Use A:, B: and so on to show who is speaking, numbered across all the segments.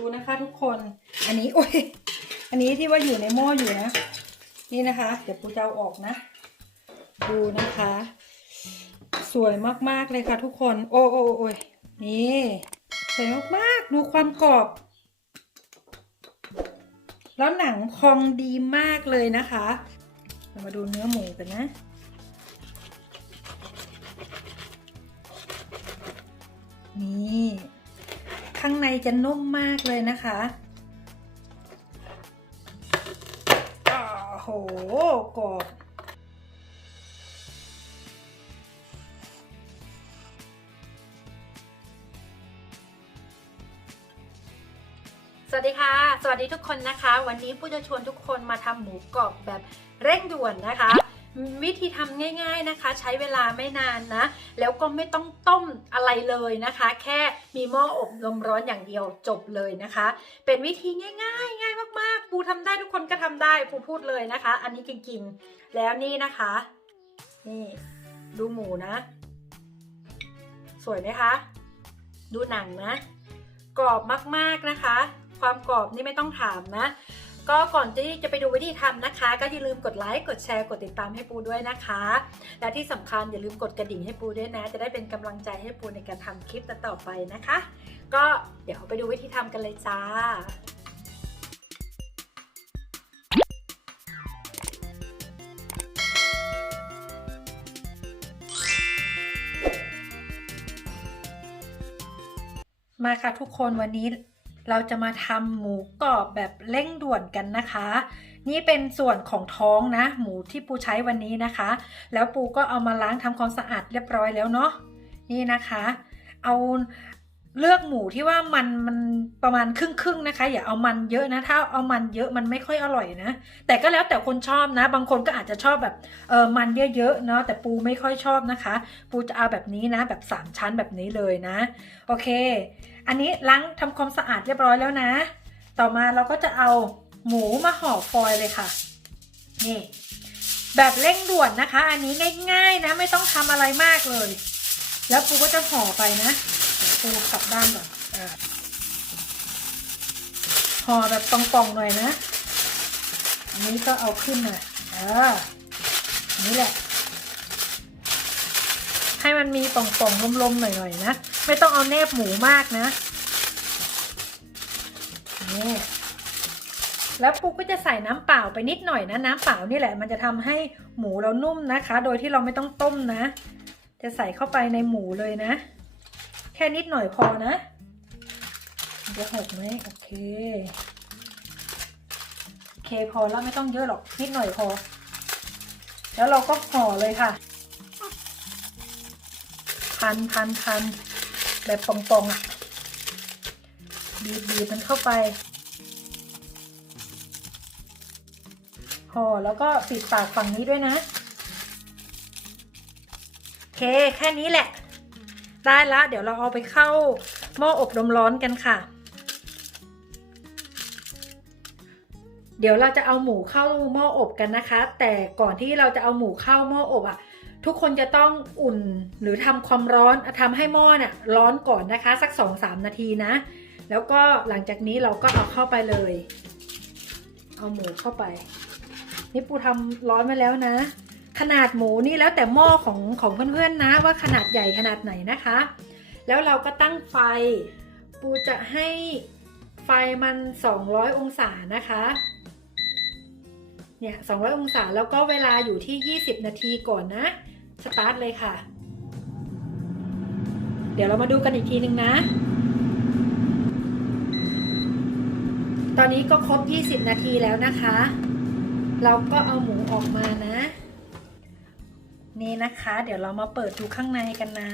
A: ดูนะคะทุกคน อันนี้โอ้ย อันนี้ที่ว่าอยู่ในหม้ออยู่นะ นี่นะคะ เดี๋ยวปูจะเอาออกนะ ดูนะคะ สวยมากๆเลยค่ะทุกคน โอ้โอ้โอ้ยนี่สวยมากๆ ดูความกรอบ แล้วหนังพองดีมากเลยนะคะเรามาดูเนื้อหมูกันนะ นี่ ข้างในจะนุ่มมากเลยนะคะโอ้โหกรอบสวัสดีค่ะ สวัสดีทุกคนนะคะ วันนี้ปูจะชวนทุกคนมาทำหมูกรอบแบบเร่งด่วนนะคะ วิธีทำง่าย ๆนะคะ ใช้เวลาไม่นานนะ แล้วก็ไม่ต้องต้มอะไรเลยนะคะ แค่มีหม้ออบลมร้อนอย่างเดียวจบเลยนะคะ เป็นวิธีง่ายๆ ง่ายมากๆปูทำได้ทุกคนก็ทำได้ปูพูดเลยนะคะ อันนี้จริงๆ แล้วนี่นะคะ นี่ดูหมูนะ สวยไหมคะ ดูหนังนะ กรอบมากๆนะคะ ความกรอบนี่ไม่ต้องถามนะ ก็ก่อนที่จะไปดูวิธีทำนะคะ ก็อย่าลืมกดไลค์กดแชร์กดติดตามให้ปูด้วยนะคะ และที่สำคัญอย่าลืมกดกระดิ่งให้ปูด้วยนะ จะได้เป็นกำลังใจให้ปูในการทำคลิปต่อไปนะคะ ก็เดี๋ยวไปดูวิธีทำกันเลยจ้ามาค่ะทุกคนวันนี้ เราจะมาทำหมูกรอบแบบเร่งด่วนกันนะคะ นี่เป็นส่วนของท้องนะ หมูที่ปูใช้วันนี้นะคะ แล้วปูก็เอามาล้างทำความสะอาดเรียบร้อยแล้วเนาะนี่นะคะ เอาเลือกหมูที่ว่ามันมันประมาณครึ่งครึ่งๆนะคะ อย่าเอามันเยอะนะ ถ้าเอามันเยอะมันไม่ค่อยอร่อยนะ แต่ก็แล้วแต่คนชอบนะ บางคนก็อาจจะชอบแบบเออมันเยอะๆเนาะแต่ปูไม่ค่อยชอบนะคะ ปูจะเอาแบบนี้นะ แบบสามชั้นแบบนี้เลยนะ โอเค อันนี้ล้างทำความสะอาดเรียบร้อยแล้วนะ ต่อมาเราก็จะเอาหมูมาห่อฟอยล์เลยค่ะ นี่ แบบเร่งด่วนนะคะ อันนี้ง่ายๆนะ ไม่ต้องทำอะไรมากเลย แล้วปูก็จะห่อไปนะปูกลับด้านก่อนห่อแบบป่องๆหน่อยนะ อันนี้ก็เอาขึ้นนะอ่าอันนี้แหละ ให้มันมีป่องๆลมๆหน่อยๆนะ ไม่ต้องเอาแนบหมูมากนะนี่แล้วปูก็จะใส่น้ำเปล่าไปนิดหน่อยนะ น้ำเปล่านี่แหละ มันจะทำให้หมูเรานุ่มนะคะ โดยที่เราไม่ต้องต้มนะ จะใส่เข้าไปในหมูเลยนะ แค่นิดหน่อยพอนะมันจะหกไหมโอเคโอเคพอแล้วไม่ต้องเยอะหรอกนิดหน่อยพอ แล้วเราก็ห่อเลยค่ะ พันพันพันแบบปองๆอะ บีบบีบมันเข้าไปห่อแล้วก็ปิดปากฝั่งนี้ด้วยนะ โอเค แค่นี้แหละ ได้ละเดี๋ยวเราเอาไปเข้าหม้ออบลมร้อนกันค่ะ เดี๋ยวเราจะเอาหมูเข้าหม้ออบกันนะคะ แต่ก่อนที่เราจะเอาหมูเข้าหม้ออบอะ ทุกคนจะต้องอุ่นหรือทำความร้อนทำให้หม้อเนี่ยร้อนก่อนนะคะ สัก 2-3 นาทีนะ แล้วก็หลังจากนี้เราก็เอาเข้าไปเลย เอาหมูเข้าไป นี่ปูทำร้อนไว้แล้วนะ ขนาดหมูนี่แล้วแต่หม้อของของเพื่อนๆนะ ว่าขนาดใหญ่ขนาดไหนนะคะ แล้วเราก็ตั้งไฟ ปูจะให้ไฟมัน 200 องศานะคะ เนี่ย 200 องศาแล้วก็เวลาอยู่ที่ 20 นาทีก่อนนะ สตาร์ทเลยค่ะ เดี๋ยวเรามาดูกันอีกทีหนึ่งนะ ตอนนี้ก็ครบ 20 นาทีแล้วนะคะ เราก็เอาหมูออกมานะ นี่นะคะ เดี๋ยวเรามาเปิดดูข้างในกันนะ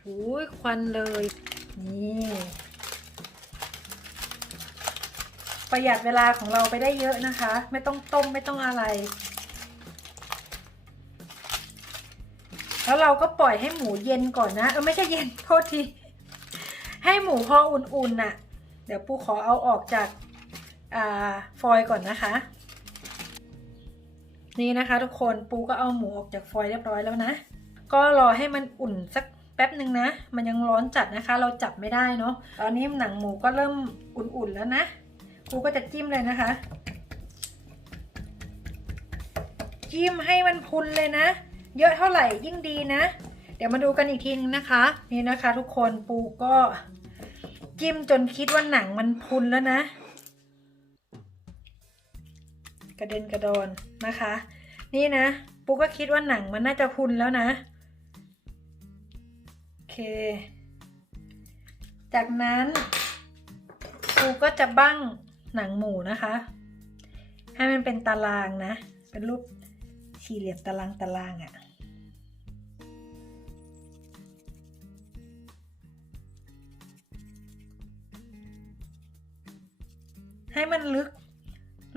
A: หูยควันเลย นี่ ประหยัดเวลาของเราไปได้เยอะนะคะ ไม่ต้องต้มไม่ต้องอะไร แล้วเราก็ปล่อยให้หมูเย็นก่อนนะ เออไม่ใช่เย็นโทษที ให้หมูพออุ่นๆน่ะ เดี๋ยวปูขอเอาออกจากอาฟอยล์ก่อนนะคะ นี่นะคะทุกคนปูก็เอาหมูออกจากฟอยล์เรียบร้อยแล้วนะ ก็รอให้มันอุ่นสักแป๊บหนึ่งนะ มันยังร้อนจัดนะคะ เราจับไม่ได้เนาะ ตอนนี้หนังหมูก็เริ่มอุ่นๆแล้วนะ ครูก็จะจิ้มเลยนะคะ จิ้มให้มันพุนเลยนะ เยอะเท่าไหร่ยิ่งดีนะ เดี๋ยวมาดูกันอีกทีนึงนะคะ นี่นะคะ ทุกคนปูก็จิ้มจนคิดว่าหนังมันพุนแล้วนะ กระเด็นกระดอนนะคะ นี่นะ ปูก็คิดว่าหนังมันน่าจะพุนแล้วนะโอเค จากนั้นปูก็จะบั้ง หนังหมูนะคะ ให้มันเป็นตารางนะ เป็นรูปสี่เหลี่ยมตารางตารางอะ่ะให้มันลึก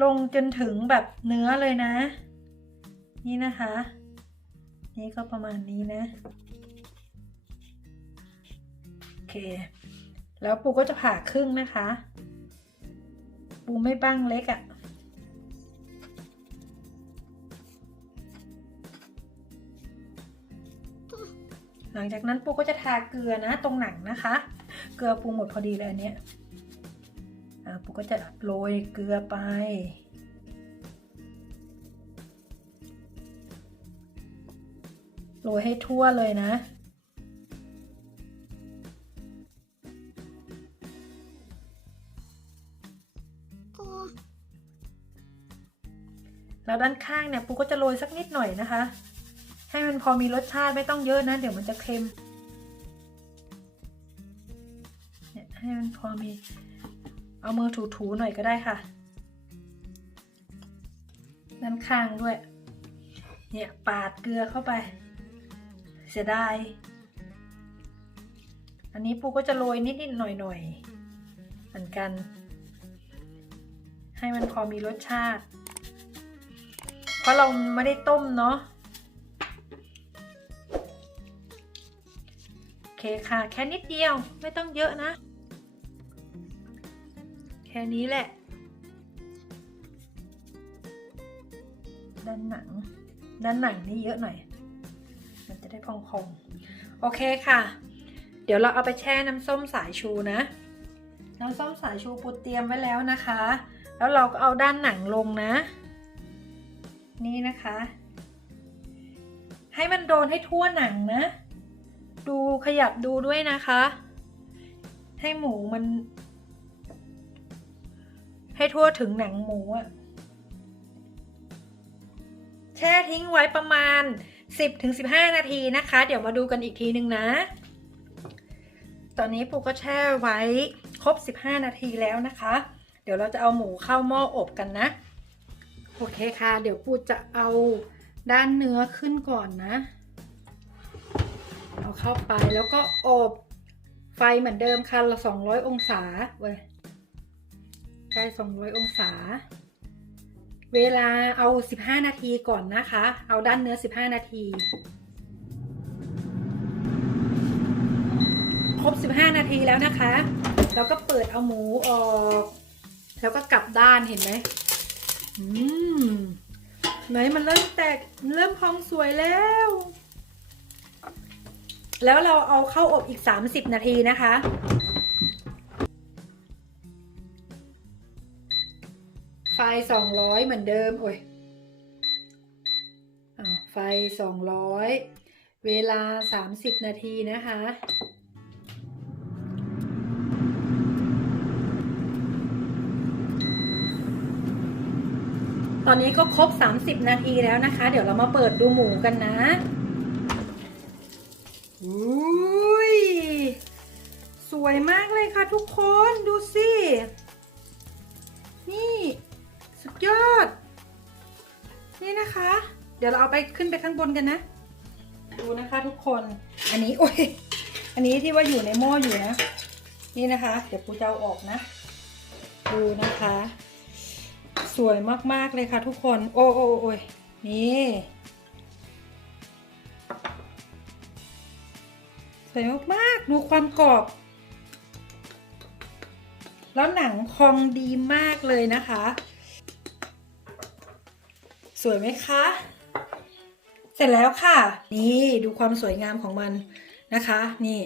A: ลงจนถึงแบบเนื้อเลยนะ นี่นะคะ นี่ก็ประมาณนี้นะโอเค แล้วปูก็จะผ่าครึ่งนะคะ ปูไม่บ้างเล็กอะ่ะ หลังจากนั้นปูก็จะทาเกลือนะตรงหนังนะคะ เกลือปูหมดพอดีเลยอันเนี้ยอ่าปูก็จะโรยเกลือไปโรยให้ทั่วเลยนะ แล้วด้านข้างเนี่ยปูก็จะโรยสักนิดหน่อยนะคะ ให้มันพอมีรสชาติไม่ต้องเยอะนะ เดี๋ยวมันจะเค็มเนี่ยให้มันพอมีเอามือถูๆหน่อยก็ได้ค่ะ ด้านข้างด้วย เนี่ยปาดเกลือเข้าไป เสียดาย อันนี้ปูก็จะโรยนิดๆหน่อยๆเหมือนกัน ให้มันพอมีรสชาติ ราะเราไม่ได้ต้มเนาะโอเคค่ะ แค่นิดเดียวไม่ต้องเยอะนะ แค่นี้แหละ ด้านหนัง ด้านหนังนี่เยอะหน่อย มันจะได้พองๆ โอเคค่ะ เดี๋ยวเราเอาไปแช่น้ำส้มสายชูนะ น้ำส้มสายชูปูเตรียมไว้แล้วนะคะ แล้วเราก็เอาด้านหนังลงนะ นี่นะคะ ให้มันโดนให้ทั่วหนังนะ ดูขยับดูด้วยนะคะ ให้หมูมัน ให้ทั่วถึงหนังหมูอะแช่ทิ้งไว้ประมาณ 10-15 นาทีนะคะ เดี๋ยวมาดูกันอีกทีนึงนะ ตอนนี้ปูก็แช่ไว้ครบ 15 นาทีแล้วนะคะ เดี๋ยวเราจะเอาหมูเข้าหม้ออบกันนะ โอเคค่ะ เดี๋ยวปูจะเอาด้านเนื้อขึ้นก่อนนะ เอาเข้าไปแล้วก็อบไฟเหมือนเดิมค่ะละ200องศาเว้ยใช่200องศา เวลาเอา15นาทีก่อนนะคะ เอาด้านเนื้อ15นาที ครบ15นาทีแล้วนะคะ เราก็เปิดเอาหมูออก แล้วก็กลับด้านเห็นไหม อืมไหนมันเริ่มแตกเริ่มพองสวยแล้ว แล้วเราเอาเข้าอบอีก 30 นาทีนะคะ ไฟ 200 เหมือนเดิม โอ้ยอไฟ 200 เวลา 30 นาทีนะคะ ตอนนี้ก็ครบ 30 นาทีแล้วนะคะ เดี๋ยวเรามาเปิดดูหมูกันนะอุ้ยสวยมากเลยค่ะทุกคนดูสิ นี่ สุดยอด นี่นะคะ เดี๋ยวเราเอาไปขึ้นไปข้างบนกันนะ ดูนะคะทุกคน อันนี้โอ้ย อันนี้ที่ว่าอยู่ในหม้ออยู่นะ นี่นะคะ เดี๋ยวปูจะเอาออกนะ ดูนะคะ สวยมาก ๆ เลยค่ะทุกคน โอ้โอ้โอ้ยนี่ สวยมาก ๆ ดูความกรอบ แล้วหนังคองดีมากเลยนะคะ สวยไหมคะ เสร็จแล้วค่ะ นี่ดูความสวยงามของมันนะคะ นี่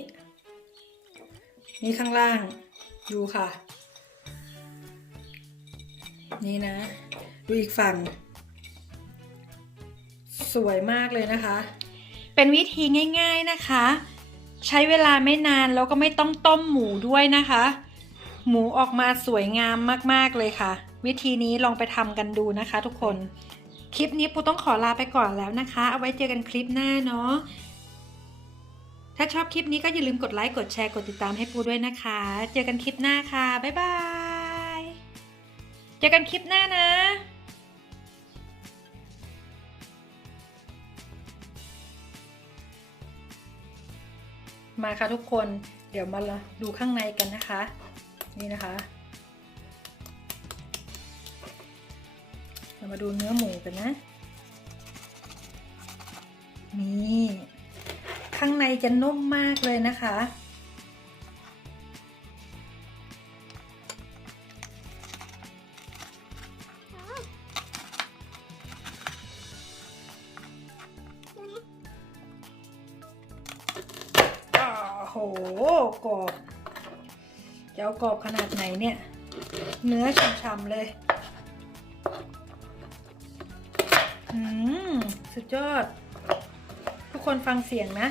A: นี่ข้างล่าง ดูค่ะ นี่นะ ดูอีกฝั่ง สวยมากเลยนะคะ เป็นวิธีง่าย ๆนะคะ ใช้เวลาไม่นานแล้วก็ไม่ต้องต้มหมูด้วยนะคะ หมูออกมาสวยงามมากๆเลยค่ะ วิธีนี้ลองไปทำกันดูนะคะ ทุกคน คลิปนี้ปูต้องขอลาไปก่อนแล้วนะคะ เอาไว้เจอกันคลิปหน้าเนาะถ้าชอบคลิปนี้ก็อย่าลืมกดไลค์ กดแชร์ กดติดตามให้ปูด้วยนะคะ เจอกันคลิปหน้าค่ะ บ๊ายบาย เจอกันคลิปหน้านะมาค่ะทุกคน เดี๋ยวมาดูข้างในกันนะคะ นี่นะคะ เรามาดูเนื้อหมูกันนะ นี่ ข้างในจะนุ่มมากเลยนะคะ กรอบ จะเอากรอบขนาดไหนเนี่ย เนื้อฉ่ำๆเลยอืมสุดยอด ทุกคนฟังเสียงนะ